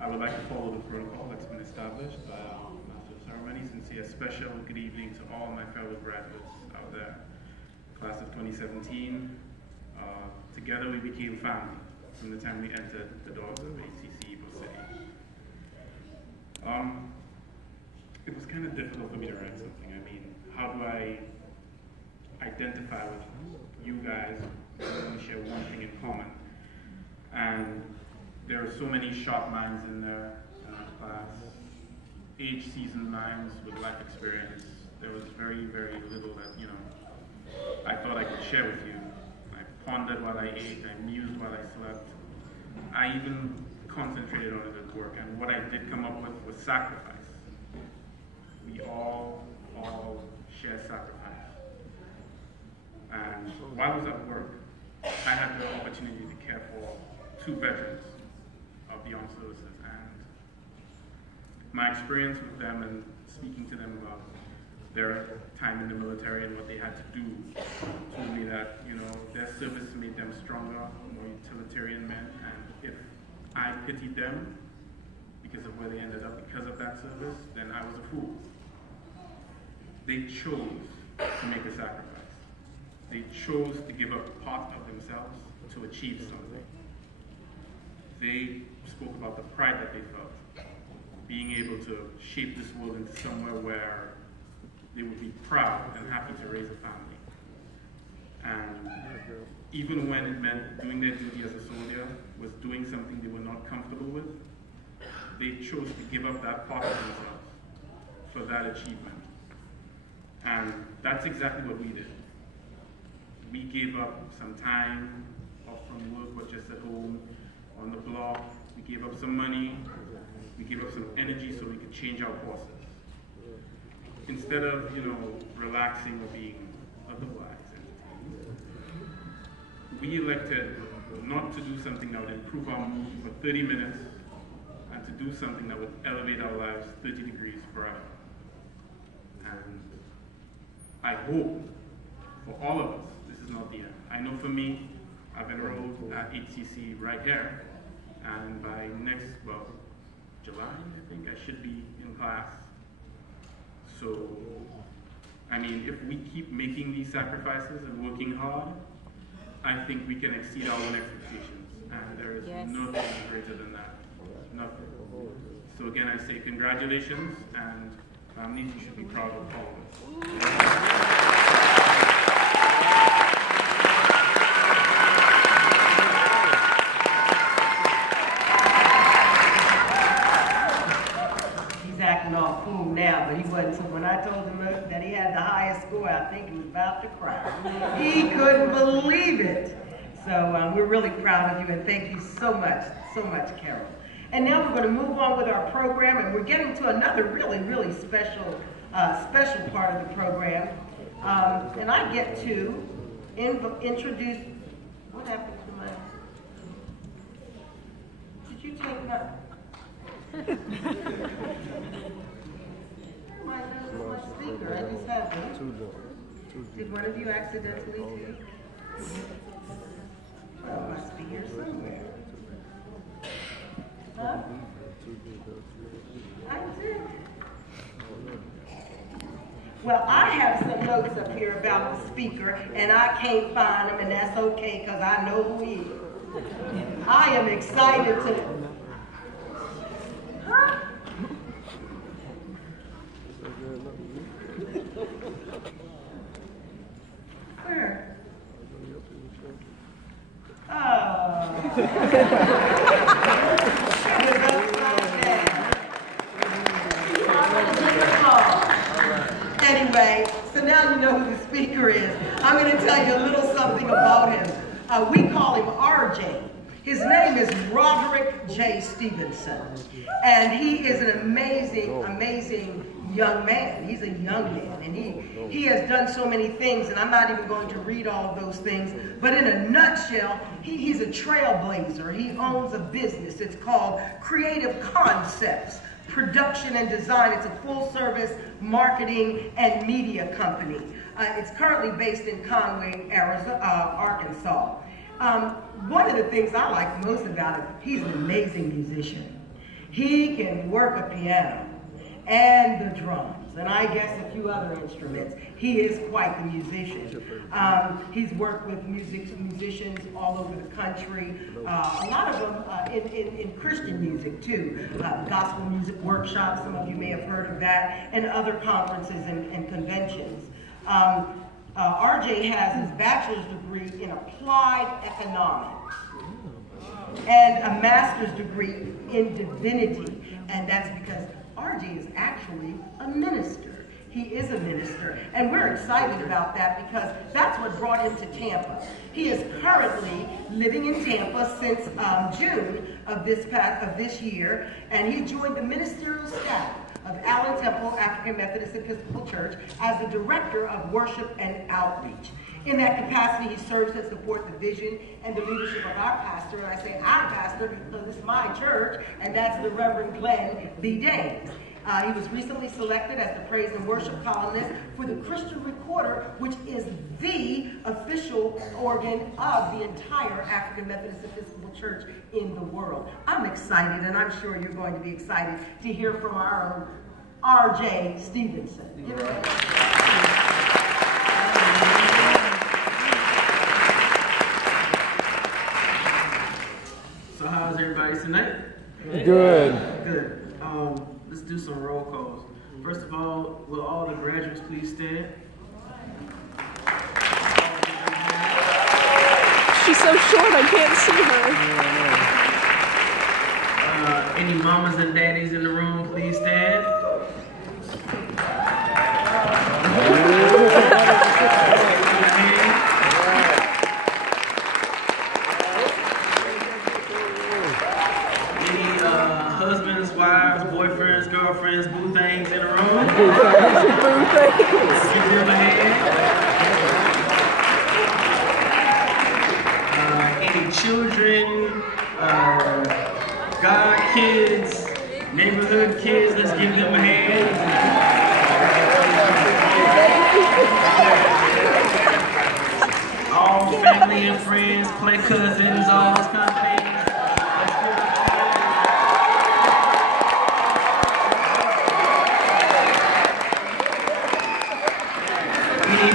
I would like to follow the protocol that's been established by our Master of Ceremonies and say a special good evening to all my fellow graduates out there. Class of 2017, together we became family from the time we entered the doors of HCC Ibo City. It was kind of difficult for me to write something. I mean, how do I identify with you guys? We only share one thing in common. And there are so many sharp minds in there in our class. Age seasoned minds with life experience. There was very, very little that, I thought I could share with you. I pondered while I ate, I mused while I slept. I even concentrated on it at work, and what I did come up with was sacrifice. We all share sacrifice. And while I was at work, I had the opportunity to care for 2 veterans of the armed services, and my experience with them and speaking to them about their time in the military and what they had to do told me that, their service made them stronger, more utilitarian men, and if I pitied them because of where they ended up because of that service, then I was a fool. They chose to make a sacrifice. They chose to give up part of themselves to achieve something. They spoke about the pride that they felt, being able to shape this world into somewhere where they would be proud and happy to raise a family. And even when it meant doing their duty as a soldier was doing something they were not comfortable with, they chose to give up that part of themselves for that achievement. And that's exactly what we did. We gave up some time off from work or just at home, on the block. We gave up some money. We gave up some energy so we could change our courses. Instead of, relaxing or being otherwise entertained, we elected not to do something that would improve our mood for 30 minutes and to do something that would elevate our lives 30 degrees forever. And I hope for all of us, this is not the end. I know for me, I've enrolled at HCC right here, and by July, I think, I should be in class. So, if we keep making these sacrifices and working hard, I think we can exceed our own expectations, and there is nothing greater than that. Nothing. So again, I say congratulations, and families, you should be proud of all of us. Now, but he wasn't. So when I told him that he had the highest score, I think he was about to cry. He couldn't believe it. So we're really proud of you, and thank you so much, Carol. And now we're going to move on with our program, and we're getting to another really, really special part of the program. And I get to introduce. What happened to my? Did you take my? My speaker, I just have it. Did one of you accidentally take? Well, it must be here somewhere. Huh? I did. Well, I have some notes up here about the speaker, and I can't find him, and that's okay, because I know who he is. I am excited to... Huh? Where? Oh. Anyway, so now you know who the speaker is. I'm going to tell you a little something about him. We call him RJ. His name is Roderick J. Stevenson, and he is an amazing young man. He's a young man, and he has done so many things, and I'm not even going to read all of those things, but in a nutshell, he's a trailblazer. He owns a business. It's called Creative Concepts Production and Design. It's a full-service marketing and media company. It's currently based in Conway, Arkansas. One of the things I like most about him, he's an amazing musician. He can work a piano and the drums, and I guess a few other instruments. He is quite the musician. He's worked with musicians all over the country, a lot of them in Christian music too, gospel music workshops, some of you may have heard of that, and other conferences and conventions. RJ has his bachelor's degree in applied economics and a master's degree in divinity, and that's because RJ is actually a minister. He is a minister, and we're excited about that because that's what brought him to Tampa. He is currently living in Tampa since June of this year, and he joined the ministerial staff of Allen Temple African Methodist Episcopal Church as the Director of Worship and Outreach. In that capacity, he serves to support the vision and the leadership of our pastor, and I say our pastor because it's my church, and that's the Reverend Glenn B. Dames. He was recently selected as the praise and worship columnist for the Christian Recorder, which is the official organ of the entire African Methodist Episcopal Church in the world. I'm excited, and I'm sure you're going to be excited to hear from our own R.J. Stevenson. You know? So how's everybody tonight? Good. Good. Let's do some roll calls. First of all, will all the graduates please stand? She's so short, I can't see her. Any mamas and daddies in the room, please stand. Husbands, wives, boyfriends, girlfriends, boo things in the room. Give them a hand. Any children, God kids, neighborhood kids, let's give them a hand. All family and friends, play cousins, all those kind of things.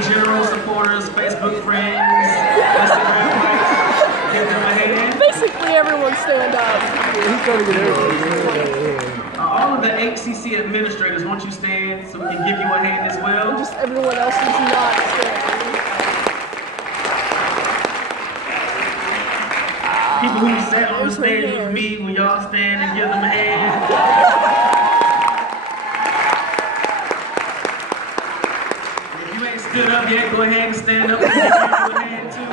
General supporters, Facebook friends, Instagram friends, give them a hand. Basically, everyone stand up. All of the HCC administrators, won't you stand so we can give you a hand as well? And just everyone else is not standing. People who sat on the stage with me, will y'all stand and give them a hand? Stood up yet, go ahead and stand up and give you a hand too.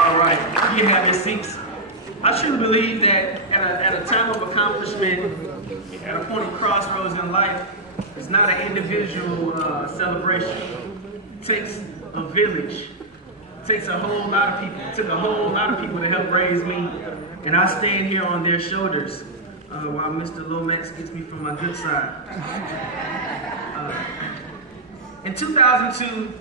All right, you have your seats. I truly believe that at a time of accomplishment, at a point of crossroads in life, it's not an individual celebration. It takes a village. It takes a whole lot of people. It took a whole lot of people to help raise me, and I stand here on their shoulders. While Mr. Lomax gets me from my good side. In 2002,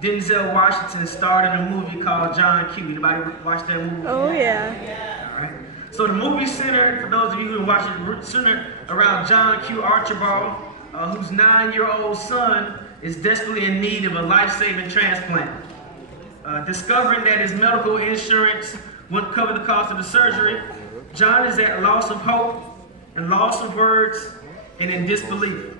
Denzel Washington starred in a movie called John Q. Anybody watch that movie? Oh, yeah. All right. So the movie centered, for those of you who watch it, centered around John Q. Archibald, whose 9-year-old son is desperately in need of a life-saving transplant. Discovering that his medical insurance wouldn't cover the cost of the surgery, John is at loss of hope and loss of words and in disbelief.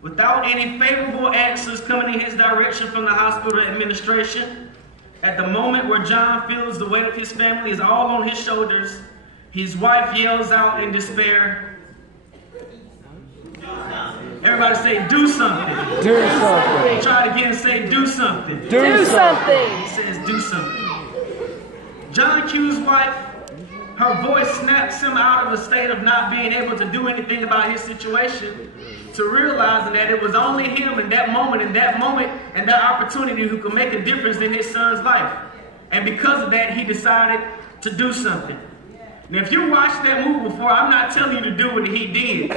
Without any favorable answers coming in his direction from the hospital administration, at the moment where John feels the weight of his family is all on his shoulders, his wife yells out in despair. Everybody say, do something. Do something. Try it again and say, do something. Do something. He says, do something. John Q's wife, her voice snaps him out of a state of not being able to do anything about his situation, to realizing that it was only him in that moment and that opportunity who could make a difference in his son's life. And because of that, he decided to do something. Now, if you watched that movie before, I'm not telling you to do what he did.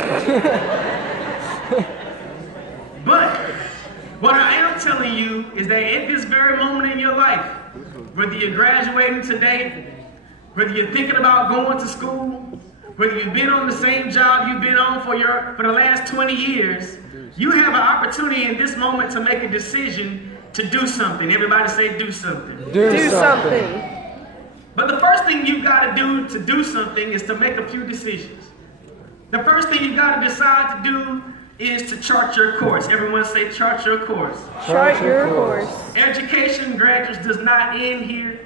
But What I am telling you is that at this very moment in your life, whether you're graduating today, whether you're thinking about going to school, whether you've been on the same job you've been on for the last 20 years, you have an opportunity in this moment to make a decision to do something. Everybody say do something. Do something. But the first thing you've got to do something is to make a few decisions. The first thing you've got to decide to do is to chart your course. Everyone say chart your course. Chart your course. Education, graduates, does not end here.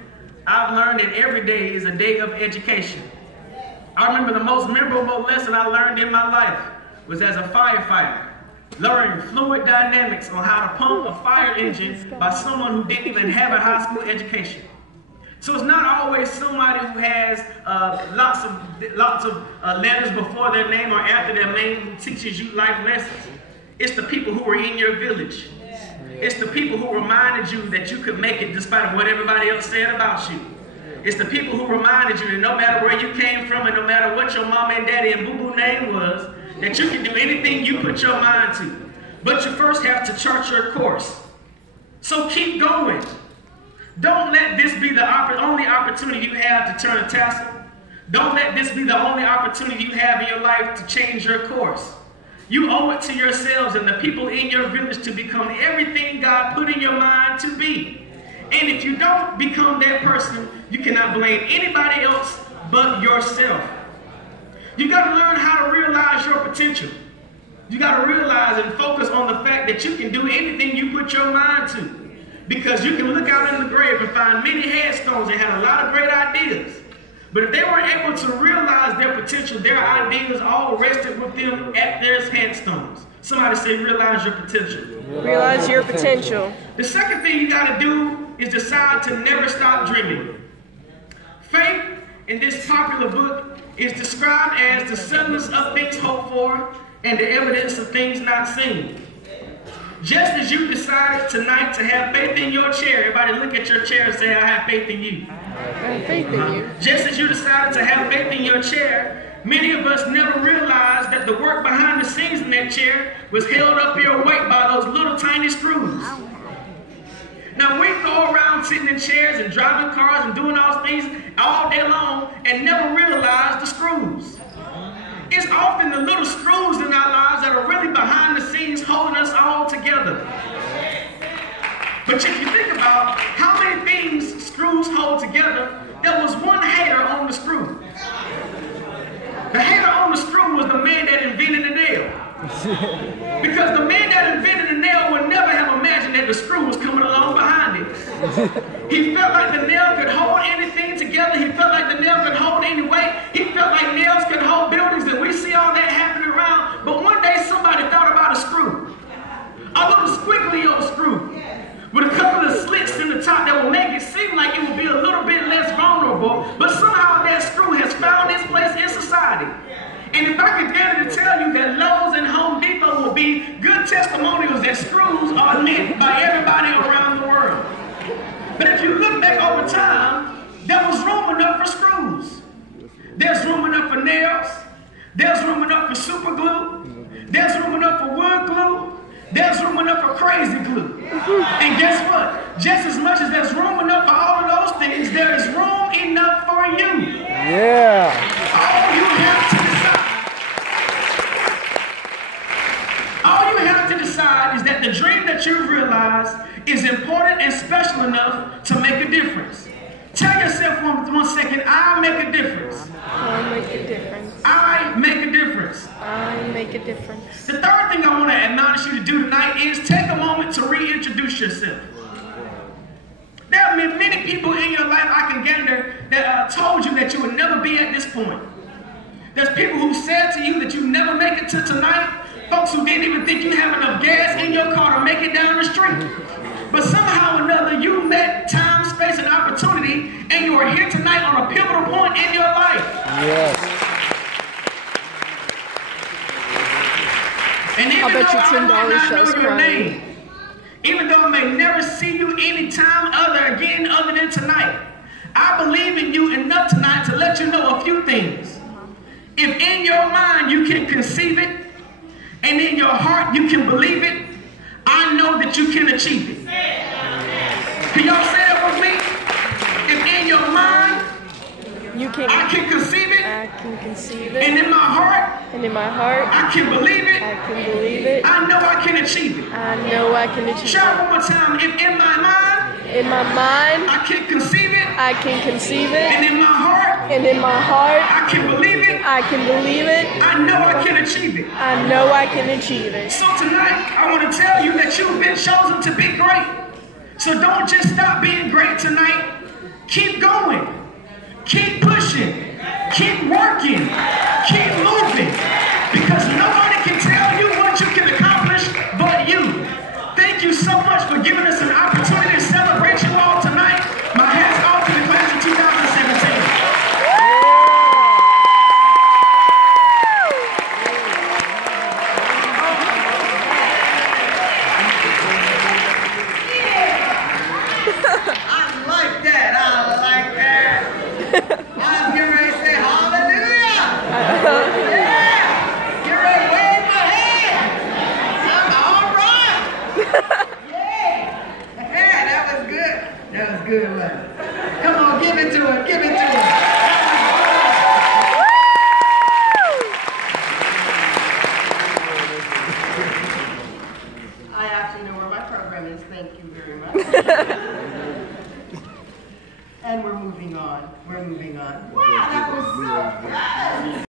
I've learned that every day is a day of education. I remember the most memorable lesson I learned in my life was as a firefighter, learning fluid dynamics on how to pump a fire engine by someone who didn't even have a high school education. So it's not always somebody who has lots of letters before their name or after their name who teaches you life lessons. It's the people who were in your village. It's the people who reminded you that you could make it despite what everybody else said about you. It's the people who reminded you that no matter where you came from and no matter what your mom and daddy and boo-boo name was, that you can do anything you put your mind to. But you first have to chart your course. So keep going. Don't let this be the only opportunity you have to turn a tassel. Don't let this be the only opportunity you have in your life to change your course. You owe it to yourselves and the people in your village to become everything God put in your mind to be. And if you don't become that person, you cannot blame anybody else but yourself. You got to learn how to realize your potential. You got to realize and focus on the fact that you can do anything you put your mind to. Because you can look out in the grave and find many headstones that had a lot of great ideas. But if they weren't able to realize their potential, their ideas all rested with them at their headstones. Somebody say, realize your potential. Realize your potential. The second thing you got to do is decide to never stop dreaming. Faith in this popular book is described as the substance of things hoped for and the evidence of things not seen. Just as you decided tonight to have faith in your chair, everybody look at your chair and say, I have faith in you. I have faith in you. Just as you decided to have faith in your chair, many of us never realized that the work behind the scenes in that chair was held up your weight by those little tiny screws. Now we go around sitting in chairs and driving cars and doing those things all day long and never realize the screws. It's often the little screws in our lives that are really behind the scenes holding us all together. But if you think about how many things screws hold together, there was one hater on the screw. The hater on the screw was the man that invented the nail. Because the man that invented the nail would never have imagined that the screw was coming along behind it. He felt like the nail could hold anything together. He felt like the nail could hold any weight. He felt like nails could hold buildings, and we see all that happening around. But one day somebody thought about a screw. A little squiggly old screw with a couple of slits in the top that will make it seem like it will be a little bit less vulnerable, but somehow that screw has found its place in society. And if I could dare to tell you that Lowe's and Home Depot will be good testimonials that screws are meant by everybody around the world. But if you look back over time, there was room enough for screws. There's room enough for nails. There's room enough for super glue. There's room enough for wood glue. There's room enough for crazy glue. And guess what? Just as much as there's room enough for all of those things, there is room enough for you. Yeah. All you have to decide is that the dream that you've realized is important and special enough to make a difference. Tell yourself one second, I make a difference. I make a difference. I make a difference. I make a difference. The third thing I want to admonish you to do tonight is take a moment to reintroduce yourself. There have been many people in your life I can gather that told you that you would never be at this point. There's people who said to you that you never make it to tonight. Folks who didn't even think you have enough gas in your car to make it down the street. But somehow or another, you met time, space, and opportunity, and you are here tonight on a pivotal point in your life. Yes. And even though I might not know your crying. name, even though I may never see you any time other than tonight, I believe in you enough tonight to let you know a few things. If in your mind you can conceive it, and in your heart you can believe it, I I know that you can achieve it. Can y'all say that with me? If in your mind, I can conceive it. I can conceive it. And in my heart, I can believe it. I can believe it. I know I can achieve it. I know I can achieve Try it. one more time. If in my mind, I can conceive it. I can conceive it. And in my heart, I can believe it. I can believe it. I know I can achieve it. I know I can achieve it. So tonight, I want to tell you that you've been chosen to be great. So don't just stop being great tonight. Keep going. Keep pushing. Keep working. Keep moving. Because nobody can tell you what you can accomplish but you. Thank you so much for giving us an opportunity to celebrate you all tonight. My hats off to the class of 2017. I like that. I'm getting ready to say hallelujah. Yeah. Get ready to wave my hand. I'm all right. Yeah. That was good. That was good, wasn't it? Come on, give it to him. Give it to him. I actually know where my program is. Thank you very much. And we're moving on. Wow, that was so good.